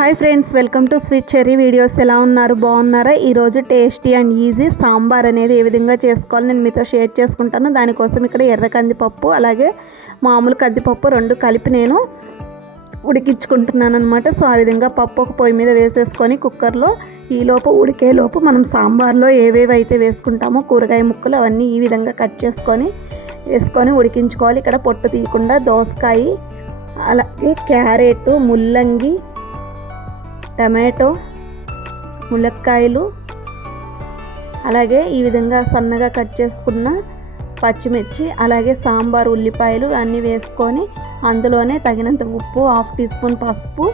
Hi friends welcome to sweet cherry videos. ఎలా ఉన్నారు? బాగున్నారా? ఈరోజు టేస్టీ అండ్ ఈజీ సాంబార్ అనేది ఏ విధంగా చేసుకోవాలి నేను మీతో షేర్ చేసుకుంటాను. దానికోసం ఇక్కడ ఎర్ర కందిపప్పు అలాగే మామూలు కందిపప్పు రెండు కలిపి నేను ఉడికించుకుంటున్నాను అనమాట సో ఆ విధంగా పప్పు ఒక పొయ్యి మీద వేసేసుకొని కుక్కర్లో ఈలోపు ఉడికేలోపు మనం సాంబార్లో ఏవేవి అయితే వేసుకుంటామో కూరగాయ ముక్కలు అవన్నీ ఈ విధంగా కట్ చేసుకొని వేసుకొని ఉడికించుకోవాలి. ఇక్కడ పొట్టు తీయకుండా దోసకాయ అలాగే క్యారెట్ ముల్లంగి టమాటో ములక్కాయలు అలాగే ఈ విధంగా సన్నగా కట్ చేసుకున్న పచ్చిమిర్చి అలాగే సాంబార్ ఉల్లిపాయలు అన్నీ వేసుకొని అందులోనే తగినంత ఉప్పు హాఫ్ టీ స్పూన్ పసుపు.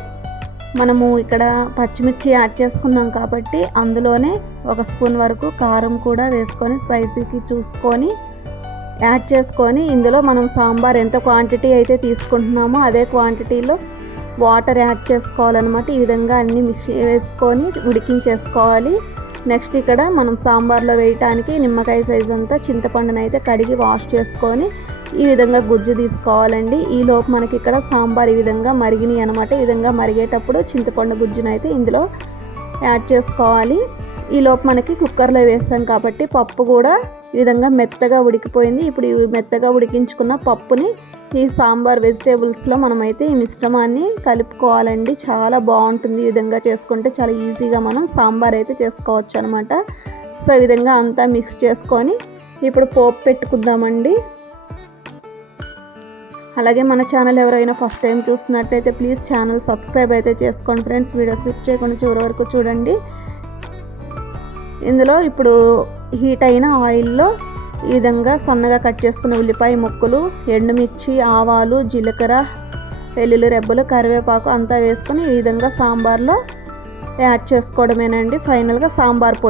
మనము ఇక్కడ పచ్చిమిర్చి యాడ్ చేసుకున్నాం కాబట్టి అందులోనే ఒక స్పూన్ వరకు కారం కూడా వేసుకొని స్పైసీకి చూసుకొని యాడ్ చేసుకొని ఇందులో మనం సాంబార్ ఎంత క్వాంటిటీ అయితే తీసుకుంటున్నామో అదే క్వాంటిటీలో వాటర్ యాడ్ చేసుకోవాలన్నమాట. ఈ విధంగా అన్ని మిక్స్ వేసుకొని ఉడికించేసుకోవాలి. నెక్స్ట్ ఇక్కడ మనం సాంబార్లో వేయటానికి నిమ్మకాయ సైజ్ అంతా చింతపండును అయితే కడిగి వాష్ చేసుకొని ఈ విధంగా గుజ్జు తీసుకోవాలండి. ఈ లోపు మనకి ఇక్కడ సాంబార్ ఈ విధంగా మరిగినాయి అనమాట ఈ విధంగా మరిగేటప్పుడు చింతపండు గుజ్జును అయితే ఇందులో యాడ్ చేసుకోవాలి. ఈ లోపు మనకి కుక్కర్లో వేస్తాం కాబట్టి పప్పు కూడా ఈ విధంగా మెత్తగా ఉడికిపోయింది. ఇప్పుడు ఈ మెత్తగా ఉడికించుకున్న పప్పుని ఈ సాంబార్ వెజిటేబుల్స్లో మనమైతే ఈ మిశ్రమాన్ని కలుపుకోవాలండి. చాలా బాగుంటుంది ఈ విధంగా చేసుకుంటే. చాలా ఈజీగా మనం సాంబార్ అయితే చేసుకోవచ్చు అనమాట సో ఈ విధంగా అంతా మిక్స్ చేసుకొని ఇప్పుడు పోపు పెట్టుకుందామండి. అలాగే మన ఛానల్ ఎవరైనా ఫస్ట్ టైం చూస్తున్నట్టయితే ప్లీజ్ ఛానల్ సబ్స్క్రైబ్ అయితే చేసుకోండి ఫ్రెండ్స్. వీడియో స్కిప్ చేయకుండా చివరి వరకు చూడండి. ఇందులో ఇప్పుడు హీట్ అయిన ఆయిల్లో ఈ విధంగా సన్నగా కట్ చేసుకున్న ఉల్లిపాయ ముక్కలు ఎండుమిర్చి ఆవాలు జీలకర్ర వెల్లుల్లి రెబ్బలు కరివేపాకు అంతా వేసుకొని ఈ విధంగా సాంబార్లో యాడ్ చేసుకోవడమేనండి. ఫైనల్గా సాంబార్ పొడి.